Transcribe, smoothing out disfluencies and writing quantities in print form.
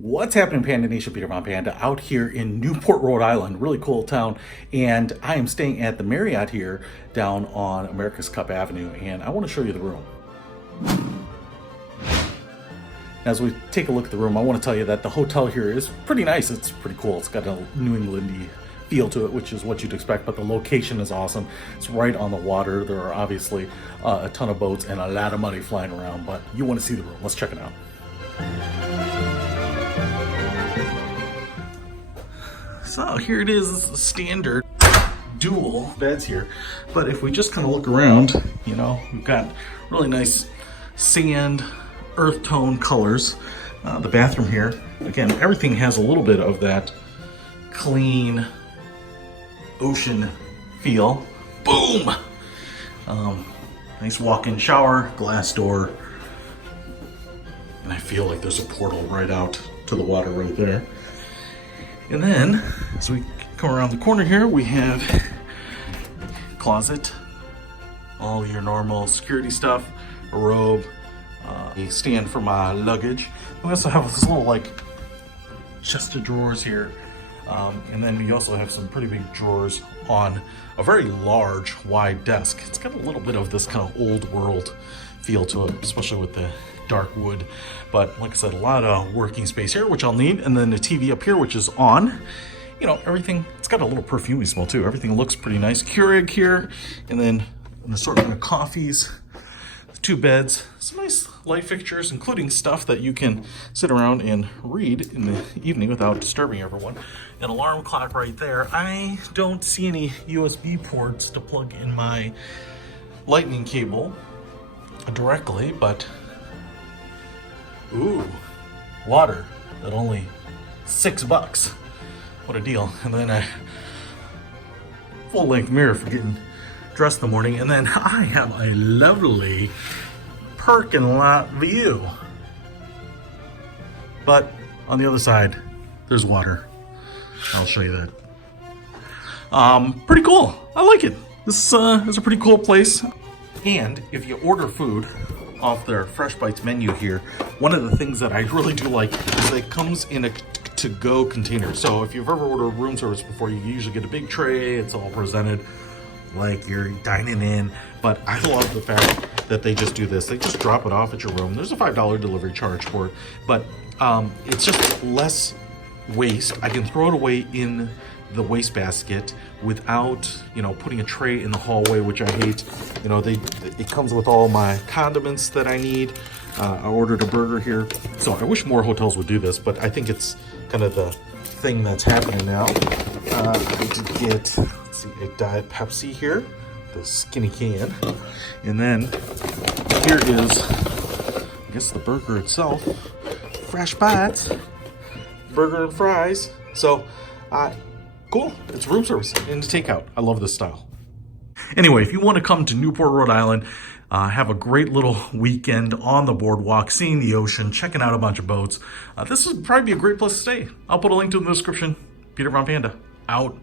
What's happening, Panda Nation? Peter Von Panda out here in Newport, Rhode Island, really cool town. And I am staying at the Marriott here down on America's Cup Avenue, and I want to show you the room. As we take a look at the room, I want to tell you that the hotel here is pretty nice. It's pretty cool. It's got a New England-y feel to it, which is what you'd expect, but the location is awesome. It's right on the water. There are obviously a ton of boats and a lot of money flying around, but you want to see the room. Let's check it out. So here it is, standard dual beds here. But if we just kind of look around, you know, we've got really nice sand, earth tone colors. The bathroom here, again, everything has a little bit of that clean ocean feel. Boom! Nice walk-in shower, glass door. And I feel like there's a portal right out to the water right there. And then, as we come around the corner here, we have closet, all your normal security stuff, a robe, a stand for my luggage. We also have this little like chest of drawers here, and then we also have some pretty big drawers on a very large, wide desk. It's got a little bit of this kind of old world feel to it, especially with the dark wood. But like I said, a lot of working space here, which I'll need. And then the TV up here, which is on. You know, everything, it's got a little perfumey smell too. Everything looks pretty nice. Keurig here, and then an assortment of coffees, 2 beds, some nice light fixtures, including stuff that you can sit around and read in the evening without disturbing everyone. An alarm clock right there. I don't see any USB ports to plug in my lightning cable directly, but ooh, water at only $6. What a deal. And then a full-length mirror for getting dressed in the morning. And then I have a lovely parking lot view. But on the other side, there's water. I'll show you that. Pretty cool. I like it. This is a pretty cool place. And if you order food off their Fresh Bites menu here, one of the things that I really do like is that it comes in a to-go container. So if you've ever ordered room service before, you usually get a big tray. It's all presented like you're dining in. But I love the fact that they just do this. They just drop it off at your room. There's a $5 delivery charge for it, but it's just less waste. I can throw it away in the wastebasket without, you know, putting a tray in the hallway, which I hate. You know, it comes with all my condiments that I need. I ordered a burger here, so I wish more hotels would do this, but I think it's kind of the thing that's happening now. I did get, let's see, a Diet Pepsi here, the skinny can, and then here is, I guess, the burger itself. Fresh Bites, burger and fries. So, cool. It's room service and takeout. I love this style. Anyway, if you want to come to Newport, Rhode Island, have a great little weekend on the boardwalk, seeing the ocean, checking out a bunch of boats, this would probably be a great place to stay. I'll put a link to it in the description. Peter Von Panda, out.